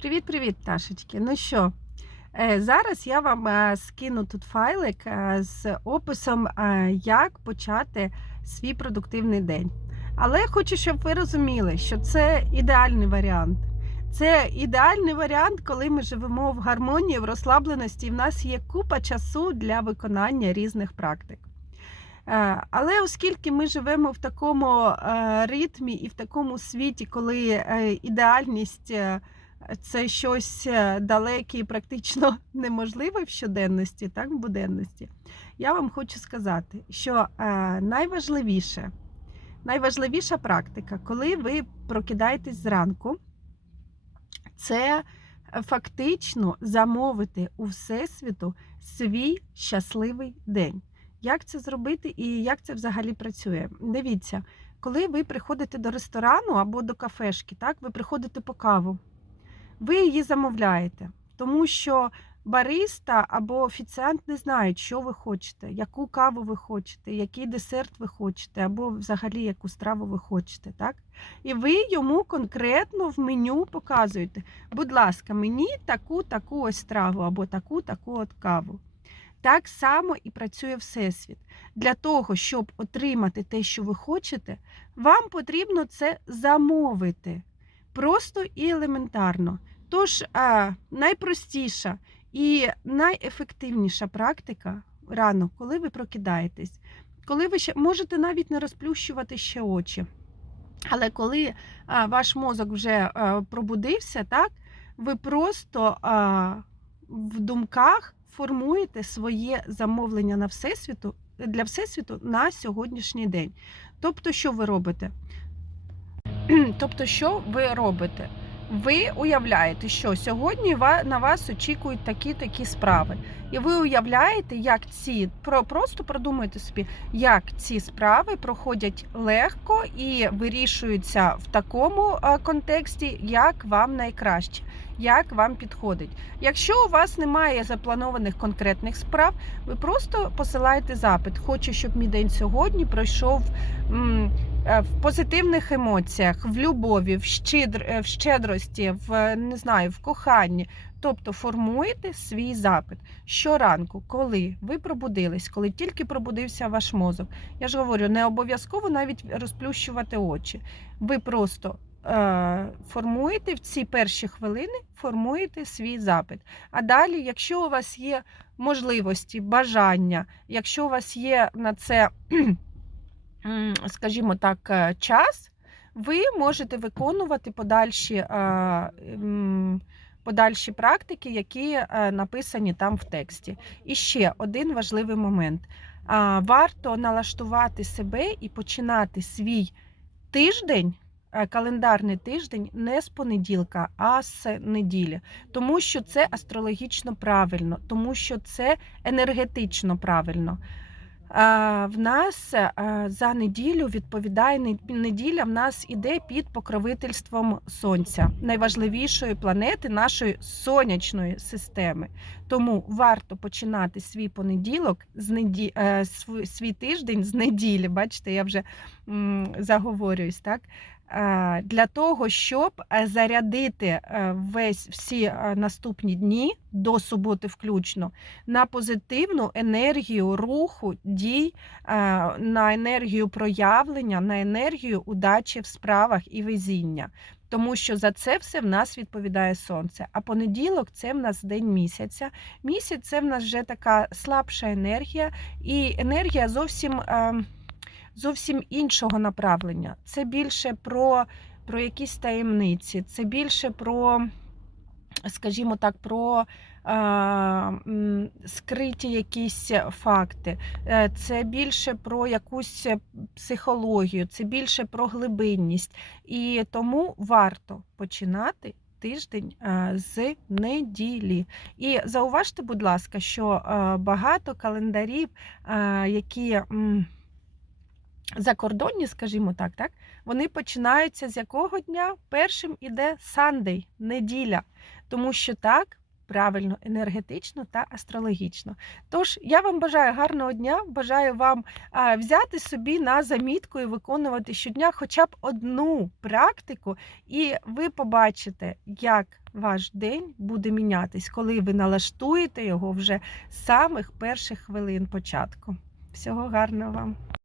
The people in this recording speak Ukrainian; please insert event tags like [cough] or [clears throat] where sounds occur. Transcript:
Привіт-привіт, пташечки. Ну що, е, зараз я вам е, скину тут файлик е, з описом, як почати свій продуктивний день. Але хочу, щоб ви розуміли, що це ідеальний варіант. Це ідеальний варіант, коли ми живемо в гармонії, в розслабленості, і в нас є купа часу для виконання різних практик. Але оскільки ми живемо в такому ритмі і в такому світі, коли ідеальність це щось е, далеке і практично [laughs] неможливе в щоденності, так, в буденності, я вам хочу сказати, що е, найважливіше, найважливіша практика, коли ви прокидаєтесь зранку, це фактично замовити у Всесвіту свій щасливий день. Як це зробити і як це взагалі працює? Дивіться, коли ви приходите до ресторану або до кафешки, так, ви приходите по каву, ви її замовляєте, тому що бариста або офіціант не знають, що ви хочете, яку каву ви хочете, який десерт ви хочете, або взагалі яку страву ви хочете. так? І ви йому конкретно в меню показуєте, будь ласка, мені таку таку ось страву або таку таку от каву. Так само і працює Всесвіт. Для того, щоб отримати те, що ви хочете, вам потрібно це замовити. Просто і елементарно. Тож, найпростіша і найефективніша практика рано, коли ви прокидаєтесь, коли ви ще можете навіть не розплющувати ще очі. Але коли ваш мозок вже пробудився, так, ви просто в думках формуєте своє замовлення на всесвіту для всесвіту на сьогоднішній день. Тобто, що ви робите? [clears throat] Тобто, що ви робите? Ви уявляєте, що сьогодні на вас очікують такі-такі справи. І ви уявляєте, як ці про просто продумуйте собі, як ці справи проходять легко і вирішуються в такому контексті, як вам найкраще, як вам підходить. Якщо у вас немає запланованих конкретних справ, ви просто посилаєте запит. Хочу, щоб мій день сьогодні пройшов. Е, В позитивних емоціях, в любові, в, щедр... е, в щедрості, в не знаю, в коханні. Тобто формуєте свій запит щоранку, коли ви пробудились, коли тільки пробудився ваш мозок. Я ж говорю, не обов'язково навіть розплющувати очі. Ви просто е, формуєте в ці перші хвилини, формуєте свій запит. А далі, якщо у вас є можливості, бажання, якщо у вас є на це, скажімо так, е, час, ви можете виконувати подальші. подальші практики, які е, написані там в тексті. І ще один важливий момент. Варто налаштувати себе і починати свій тиждень, е, календарний тиждень, не з понеділка, а з неділі. Тому що це астрологічно правильно, тому що це енергетично правильно. В нас е, за неділю відповідає неділя. В нас іде під покровительством сонця, найважливішої планети нашої сонячної системи. Тому варто починати свій понеділок з неді... е, свій тиждень з неділі. Бачите, я вже заговорююсь, так? Е, Для того, щоб е, зарядити е, весь всі наступні дні до суботи, включно, на позитивну енергію руху, дій, на енергію проявлення, на енергію удачі в справах і везіння. Тому що за це все в нас відповідає сонце. А понеділок це в нас день місяця. Місяць це в нас вже така слабша енергія, і енергія зовсім, е, зовсім іншого направлення. Це більше про, про якісь таємниці, це більше про, скажімо так, про е, скриті якісь факти. Е, Це більше про якусь психологію, це більше про глибинність. І тому варто починати. Тиждень е, з неділі. І зауважте, будь ласка, що е, багато календарів, які закордонні, скажімо так, так, вони починаються з якого дня? Першим іде Сандей, неділя. Тому що так правильно, енергетично та астрологічно. Тож я вам бажаю гарного дня, бажаю вам взяти собі на замітку і виконувати щодня хоча б одну практику, і ви побачите, як ваш день буде мінятись, коли ви налаштуєте його вже з самих перших хвилин початку. Всього гарного вам!